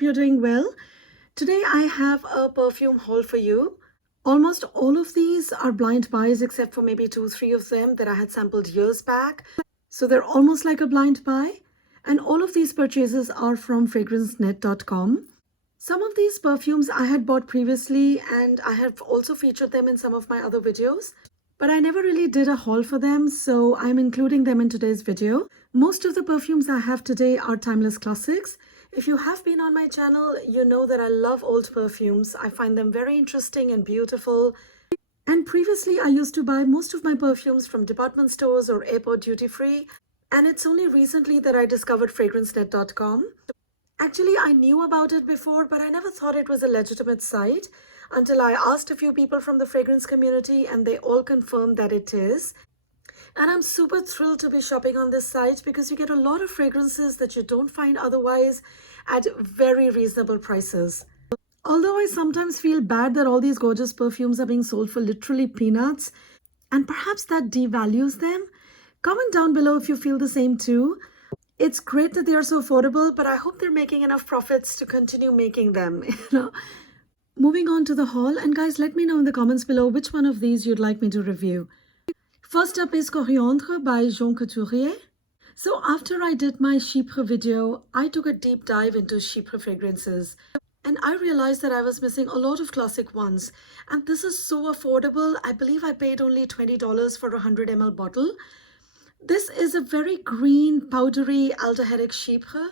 hope you're doing well. Today I have a perfume haul for you. Almost all of these are blind buys except for maybe 2-3 of them that I had sampled years back. So they're almost like a blind buy. And all of these purchases are from fragrancenet.com. Some of these perfumes I had bought previously and I have also featured them in some of my other videos. But I never really did a haul for them, so I'm including them in today's video. Most of the perfumes I have today are timeless classics. If you have been on my channel, you know that I love old perfumes. I find them very interesting and beautiful. And previously, I used to buy most of my perfumes from department stores or airport duty-free. And it's only recently that I discovered fragrancenet.com. Actually, I knew about it before, but I never thought it was a legitimate site until I asked a few people from the fragrance community and they all confirmed that it is. And I'm super thrilled to be shopping on this site because you get a lot of fragrances that you don't find otherwise at very reasonable prices. Although I sometimes feel bad that all these gorgeous perfumes are being sold for literally peanuts, and perhaps that devalues them. Comment down below if you feel the same too. It's great that they are so affordable, but I hope they're making enough profits to continue making them, Moving on to the haul, and guys, let me know in the comments below which one of these you'd like me to review. First up is Coriandre by Jean Couturier. So after I did my Chypre video, I took a deep dive into Chypre fragrances. And I realized that I was missing a lot of classic ones. And this is so affordable. I believe I paid only $20 for a 100 ml bottle. This is a very green, powdery aldehydric Chypre.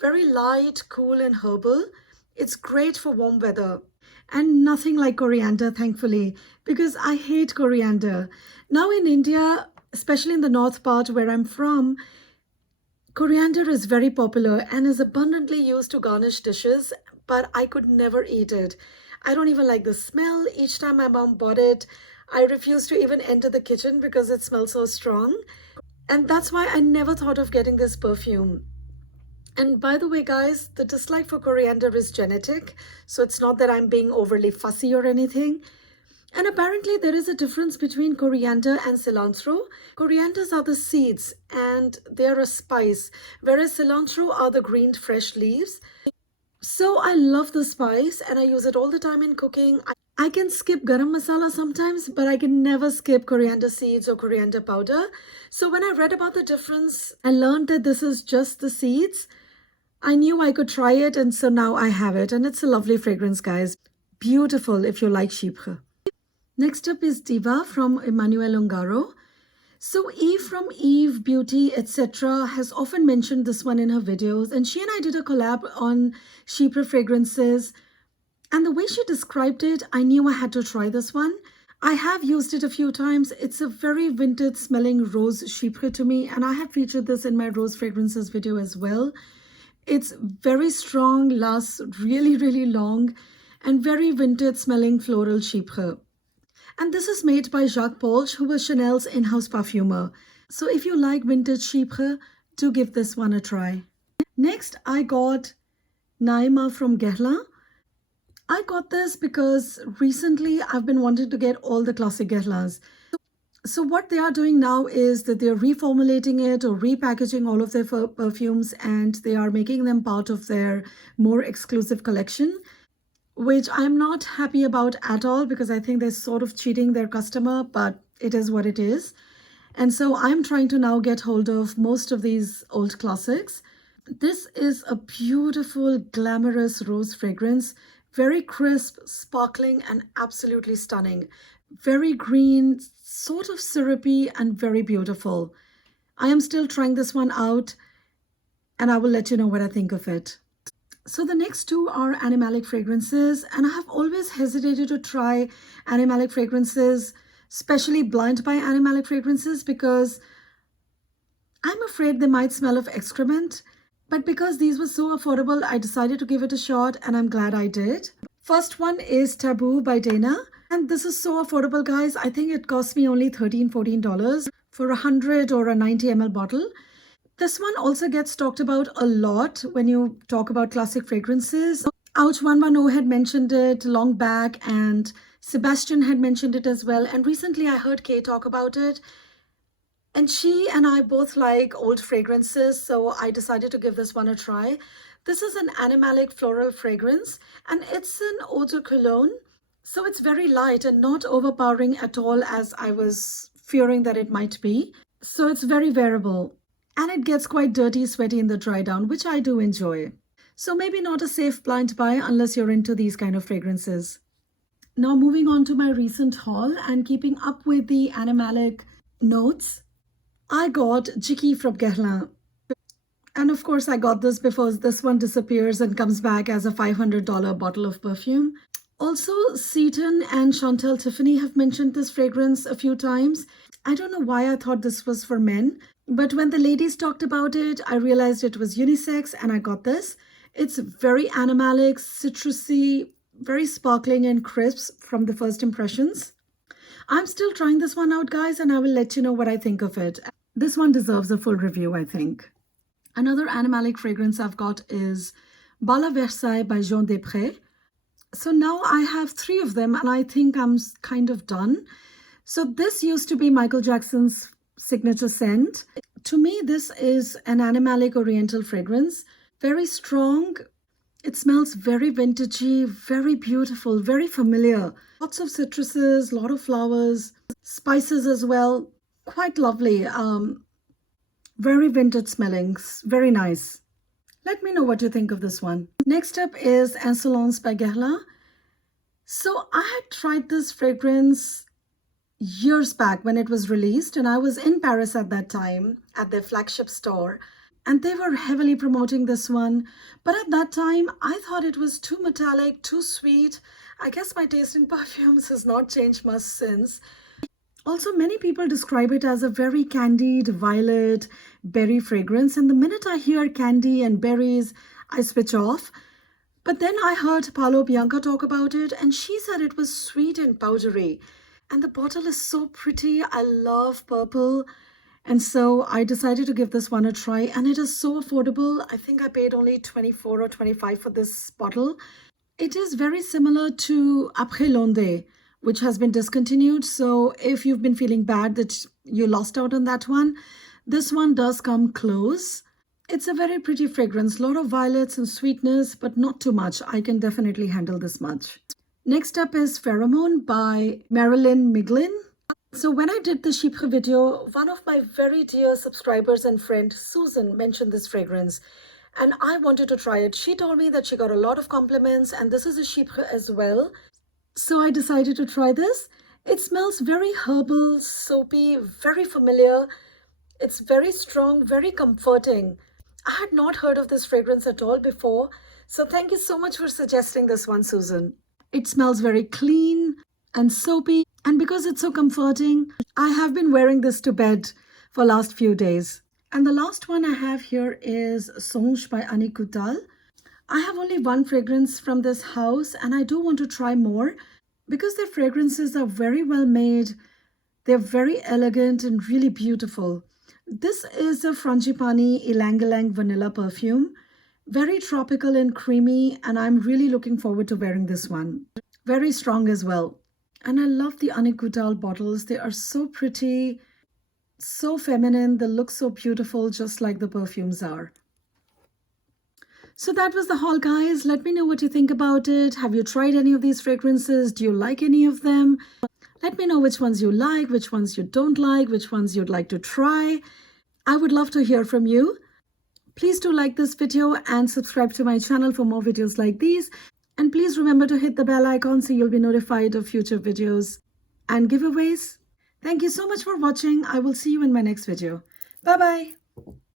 Very light, cool and herbal. It's great for warm weather. And nothing like coriander, thankfully, because I hate coriander. Now in India, especially in the north part where I'm from, coriander is very popular and is abundantly used to garnish dishes, but I could never eat it. I don't even like the smell. Each time my mom bought it, I refused to even enter the kitchen because it smells so strong. And that's why I never thought of getting this perfume. And by the way, guys, the dislike for coriander is genetic. So it's not that I'm being overly fussy or anything. And apparently there is a difference between coriander and cilantro. Corianders are the seeds and they're a spice, whereas cilantro are the green fresh leaves. So I love the spice and I use it all the time in cooking. I can skip garam masala sometimes, but I can never skip coriander seeds or coriander powder. So when I read about the difference and learned that this is just the seeds, I knew I could try it, and so now I have it. And it's a lovely fragrance, guys. Beautiful if you like Chypre. Next up is Diva from Emmanuel Ungaro. So Eve from Eve Beauty, etc. has often mentioned this one in her videos. And she and I did a collab on Chypre fragrances. And the way she described it, I knew I had to try this one. I have used it a few times. It's a very vintage smelling rose Chypre to me. And I have featured this in my rose fragrances video as well. It's very strong, lasts really, really long, and very vintage smelling floral Chypre. And this is made by Jacques Polch, who was Chanel's in-house perfumer. So if you like vintage Chypre, do give this one a try. Next, I got Naima from Guerlain. I got this because recently I've been wanting to get all the classic Guerlains. So what they are doing now is that they're reformulating it or repackaging all of their perfumes, and they are making them part of their more exclusive collection, which I'm not happy about at all because I think they're sort of cheating their customer, but it is what it is. And so I'm trying to now get hold of most of these old classics. This is a beautiful, glamorous rose fragrance, very crisp, sparkling, and absolutely stunning. Very green, sort of syrupy, and very beautiful. I am still trying this one out, and I will let you know what I think of it. So the next two are animalic fragrances, and I have always hesitated to try animalic fragrances, especially blind buy animalic fragrances, because I'm afraid they might smell of excrement. But because these were so affordable, I decided to give it a shot, and I'm glad I did. First one is Taboo by Dana. And this is so affordable, guys. I think it cost me only $13-14 for a 100 or a 90 ml bottle. This one also gets talked about a lot when you talk about classic fragrances. Ouch 110 had mentioned it long back, and Sebastian had mentioned it as well. And recently I heard Kay talk about it. And she and I both like old fragrances, so I decided to give this one a try. This is an animalic floral fragrance and it's an eau de cologne. So it's very light and not overpowering at all as I was fearing that it might be. So it's very wearable and it gets quite dirty, sweaty in the dry down, which I do enjoy. So maybe not a safe blind buy unless you're into these kind of fragrances. Now moving on to my recent haul and keeping up with the animalic notes, I got Jiki from Guerlain. And of course I got this before this one disappears and comes back as a $500 bottle of perfume. Also, Seaton and Chantel Tiffany have mentioned this fragrance a few times. I don't know why I thought this was for men, but when the ladies talked about it, I realized it was unisex and I got this. It's very animalic, citrusy, very sparkling and crisp from the first impressions. I'm still trying this one out, guys, and I will let you know what I think of it. This one deserves a full review, I think. Another animalic fragrance I've got is Bala Versailles by Jean Després. So now I have 3 of them and I think I'm kind of done. So this used to be Michael Jackson's signature scent. To me, this is an animalic oriental fragrance. Very strong. It smells very vintagey, very beautiful, very familiar. Lots of citruses, a lot of flowers, spices as well. Quite lovely. Very vintage smelling, very nice. Let me know what you think of this one. Next up is Insolence by Guerlain. So I had tried this fragrance years back when it was released, and I was in Paris at that time at their flagship store, and they were heavily promoting this one. But at that time, I thought it was too metallic, too sweet. I guess my taste in perfumes has not changed much since. Also, many people describe it as a very candied, violet, berry fragrance. And the minute I hear candy and berries, I switch off. But then I heard Paolo Bianca talk about it, and she said it was sweet and powdery. And the bottle is so pretty. I love purple. And so I decided to give this one a try. And it is so affordable. I think I paid only $24 or $25 for this bottle. It is very similar to Après L'Onde, which has been discontinued. So if you've been feeling bad that you lost out on that one, this one does come close. It's a very pretty fragrance, a lot of violets and sweetness, but not too much. I can definitely handle this much. Next up is Pheromone by Marilyn Miglin. So when I did the Chypre video, one of my very dear subscribers and friend, Susan, mentioned this fragrance. And I wanted to try it. She told me that she got a lot of compliments, and this is a Chypre as well. So I decided to try this. It smells very herbal, soapy, very familiar. It's very strong, very comforting. I had not heard of this fragrance at all before. So thank you so much for suggesting this one, Susan. It smells very clean and soapy. And because it's so comforting, I have been wearing this to bed for last few days. And the last one I have here is Songe by Annick Goutal. I have only one fragrance from this house and I do want to try more because their fragrances are very well made. They're very elegant and really beautiful. This is a Frangipani Ylang Ylang vanilla perfume. Very tropical and creamy, and I'm really looking forward to wearing this one. Very strong as well. And I love the Annick Goutal bottles. They are so pretty, so feminine. They look so beautiful, just like the perfumes are. So that was the haul, guys. Let me know what you think about it. Have you tried any of these fragrances? Do you like any of them? Let me know which ones you like, which ones you don't like, which ones you'd like to try. I would love to hear from you. Please do like this video and subscribe to my channel for more videos like these. And please remember to hit the bell icon so you'll be notified of future videos and giveaways. Thank you so much for watching. I will see you in my next video. Bye-bye.